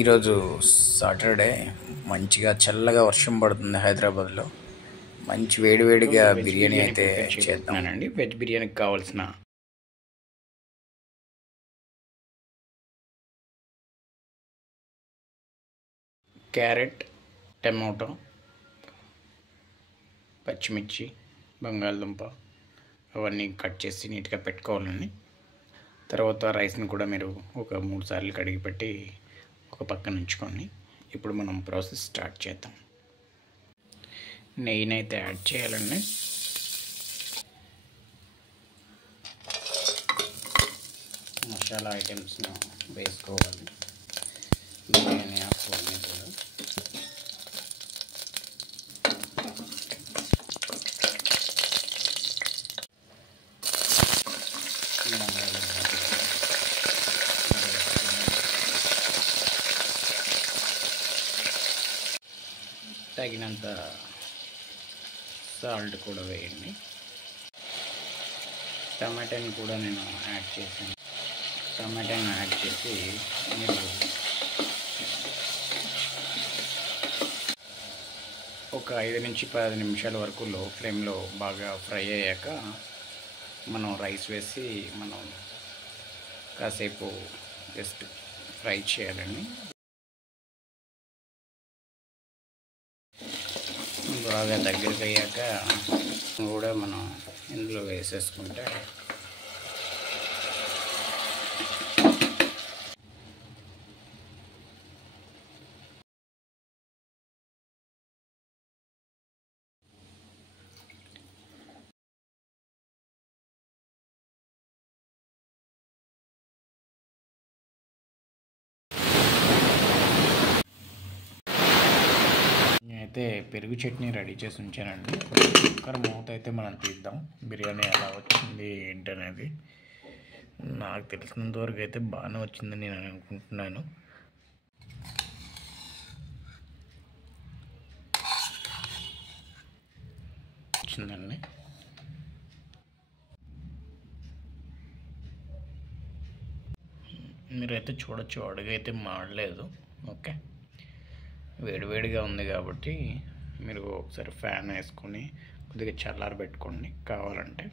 ఈరోజు సాటర్డే మంచిగా చల్లగా వర్షం పడుతుంది హైదరాబాద్లో. మంచి వేడివేడిగా బిర్యానీ అయితే చేద్దామండి. వెజ్ బిర్యానీకి కావాల్సిన క్యారెట్, టమాటో, పచ్చిమిర్చి, బంగాళదుంప అవన్నీ కట్ చేసి నీట్గా పెట్టుకోవాలండి. తర్వాత రైస్ని కూడా మీరు ఒక 3 సార్లు కడిగి పెట్టి ఒక పక్కన ఉంచుకోండి. ఇప్పుడు మనం ప్రాసెస్ స్టార్ట్ చేద్దాం. నెయ్యిని అయితే యాడ్ చేయాలండి. మసాలా ఐటమ్స్ను వేసుకోవాలి. బిర్యానీ ఆకు అన్నీ కూడా తగినంత సాల్ట్ కూడా వేయండి. టమాటాని కూడా నేను యాడ్ చేశాను. టమాటాని యాడ్ చేసి మీరు ఒక 5 నుంచి 10 నిమిషాల వరకు లో ఫ్లేమ్లో బాగా ఫ్రై అయ్యాక మనం రైస్ వేసి మనం కాసేపు జస్ట్ ఫ్రై చేయాలండి. బాగా దగ్గరికి అయ్యాక కూడా మనం ఇందులో వేసేసుకుంటే నేనైతే పెరుగు చట్నీ రెడీ చేసి ఉంచానండి. కుక్కర్ మూత అయితే మనం తీద్దాం. బిర్యానీ ఎలా వచ్చింది ఏంటనేది నాకు తెలిసినంత వరకు అయితే బాగానే వచ్చిందని నేను అనుకుంటున్నాను. వచ్చిందండి. మీరైతే చూడొచ్చు, అడుగైతే మాడలేదు. ఓకే, వేడివేడిగా ఉంది కాబట్టి మీరు ఒకసారి ఫ్యాన్ వేసుకొని కొద్దిగా చల్లారబెట్టుకోండి కావాలంటే.